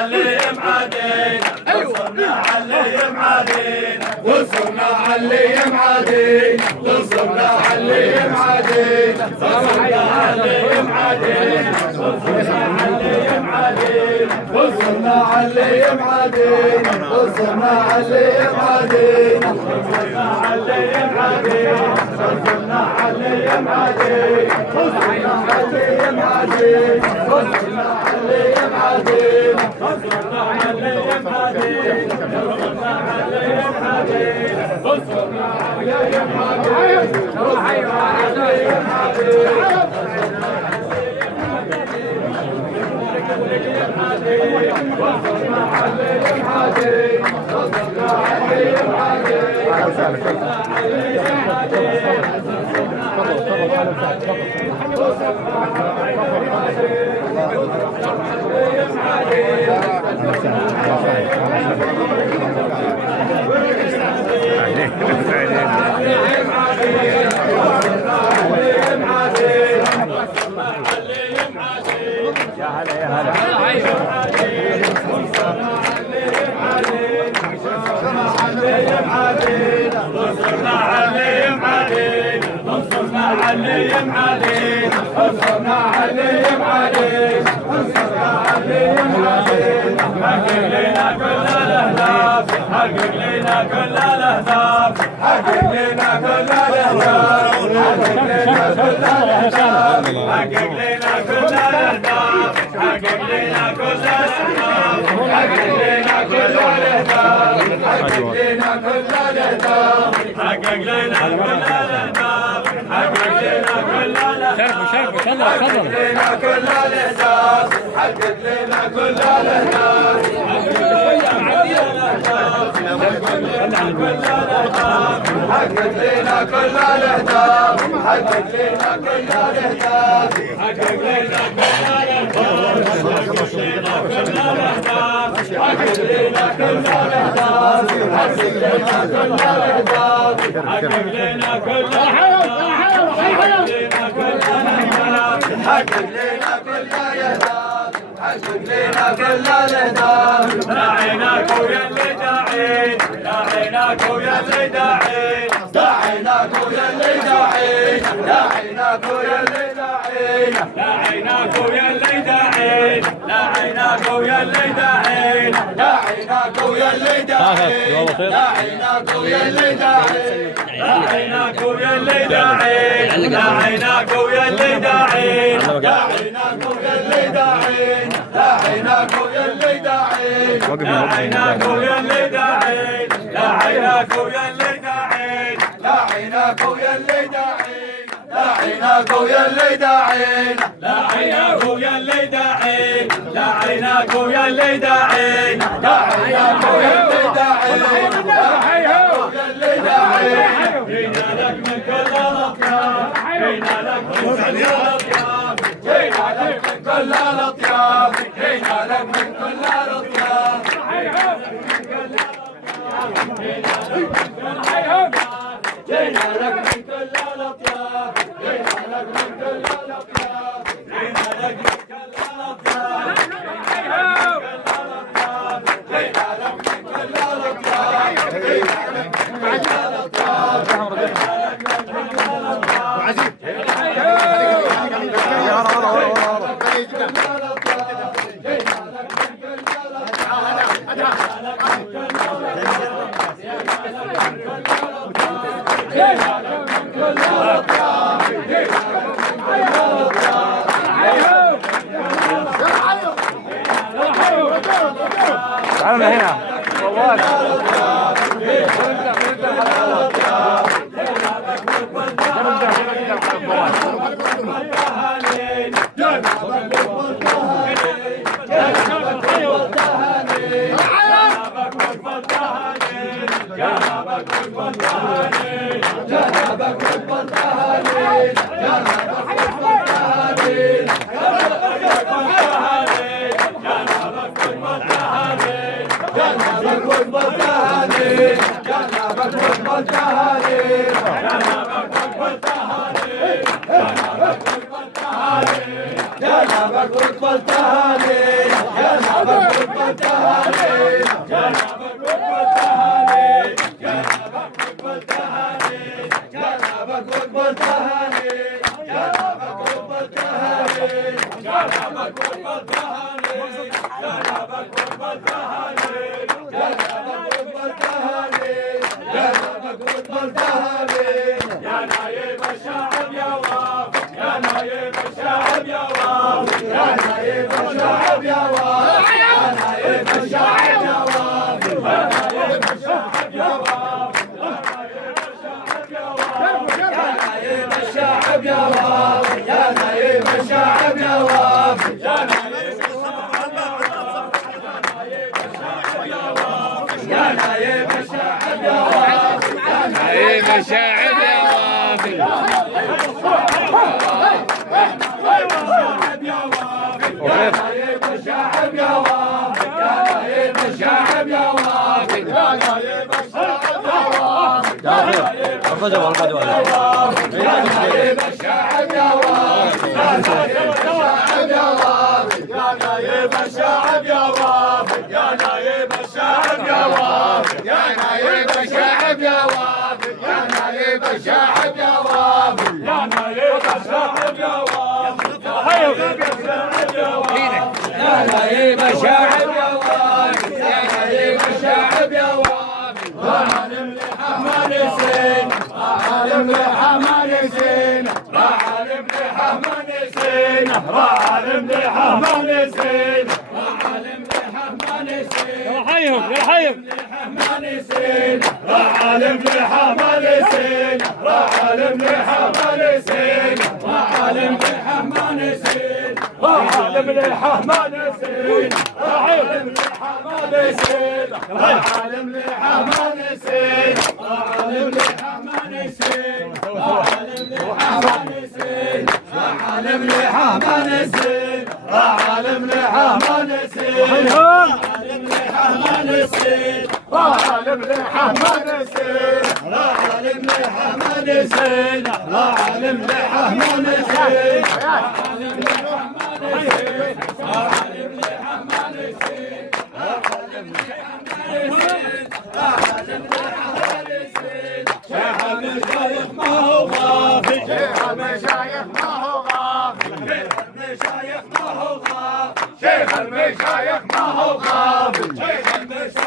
عليم علينا وصلنا عليم علينا وصلنا عليم علينا وصلنا عليم علينا وصلنا عليم علينا وصلنا عليم علينا وصلنا عليم علينا وصلنا عليم علينا وصلنا عليم علينا وصلنا عليم علينا وصلنا عليم علينا وصلنا عليم علينا وصلنا عليهم علينا وصلنا عليهم علينا وصلنا عليهم علينا وصلنا عليهم علينا وصلنا عليهم علينا وصلنا عليهم يا هلا يا هلا وصلنا عليهم علينا وصلنا عليهم علينا وصلنا عليهم علينا وصلنا عليهم علينا حقق لنا كل الاهداف حقق لنا كل الاهداف حقق لنا كل الاهداف حقق لنا كل الاهداف حقق لنا كل الاهداف حقق لنا كل الاهداف حقق لنا كل الاهداف حقق لنا كل الاهداف حقق لنا كل الاهداف حقق لنا كل الاهداف شرفوا تفضل حقق لنا كل الاهداف حقق لنا كل الاهداف حقق لنا كل الاهداف حقق لنا كل الاهداف حقق لنا كل الاهداف حقق لنا كل الاهداف حقق لنا كل الاهداف حقق لنا كل الاهداف حقق لنا كل الاهداف حقق لنا كل الاهداف حقق لنا كل الاهداف داعيناك ويا اللي داعين داعيناك ويا اللي داعين داعيناك ويا اللي داعين داعيناك ويا اللي داعين داعيناك ويا اللي داعين داعيناك ويا اللي داعين داعيناك ويا اللي داعين داعيناك ويا اللي داعين داعيناك ويا اللي داعين داعيناك ويا اللي داعين داعيناك ويا اللي داعين داعيناك ويا اللي داعين داعيناك ويا اللي داعين داعيناك ويا اللي داعين داعيناك ويا اللي داعين داعيناك ويا اللي داعين داعيناك ويا اللي داعين داعيناك ويا اللي داعين داعيناك ويا اللي داعين جينا لك من كل الاطياف جينا لك من كل الاطياف جينا لك من كل الاطياف جينا لك من كل الاطياف جينا لك من كل الاطياف جينا لك من كل الاطياف جينا لك من كل الاطياف جينا لك من كل تعالوا هنا فواز جنبك وقبل تهاني جنبك وقبل جنبك والتهاني جنبك والتهاني جنبك والتهاني يا نايب الشعب يا وافد يا نايب الشعب يا وافد يا نايب الشعب يا وافد يا نايب الشعب يا وافد يا نايب الشعب يا وافد يا نايب الشعب يا وافد يا نايب الشعب يا وافد يا نايب يا نايب الشعب يا وافد يا نايب الشعب يا وافد نايب الشعب يا وافد يا نايب الشعب يا وافد يا نايب الشعب يا وافد يا نايب الشعب يا وافد يا نايب الشعب يا وافد يا نايب الشعب يا وافد يا نايب الشعب يا وافد يا نايب الشعب يا وافد يا نايب الشعب يا وافد يا نايب الشعب يا وافد يا نايب الشعب يا وافد وعالم لحمان الزين وعالم لحمان الزين وعالم لحمان الزين وعالم لحمان الزين وعالم لحمان الزين يا حيهم يا حيهم لحمان الزين وعالم لحمان الزين وعالم لحمان الزين وعالم لحمان الزين وعالم لحمان الزين وعالم لحمان الزين وعالم لحمان الزين وعالم لحمان الزين وعالم لحمان الزين وعالم لحمان الزين وعالم لحمان الزين وعالم لحمان الزين وعالم لحمان الزين وعالم لحمان الزين وعالم لحمان الزين وعالم لحمان الزين وعالم لحمان الزين وعالم لحمان الزين وعالم لحمان الزين شيخ المشايخ ما هو غافل شيخ المشايخ ما هو غافل شيخ المشايخ ما هو غافل شيخ المشايخ ما هو غافل شيخ المشايخ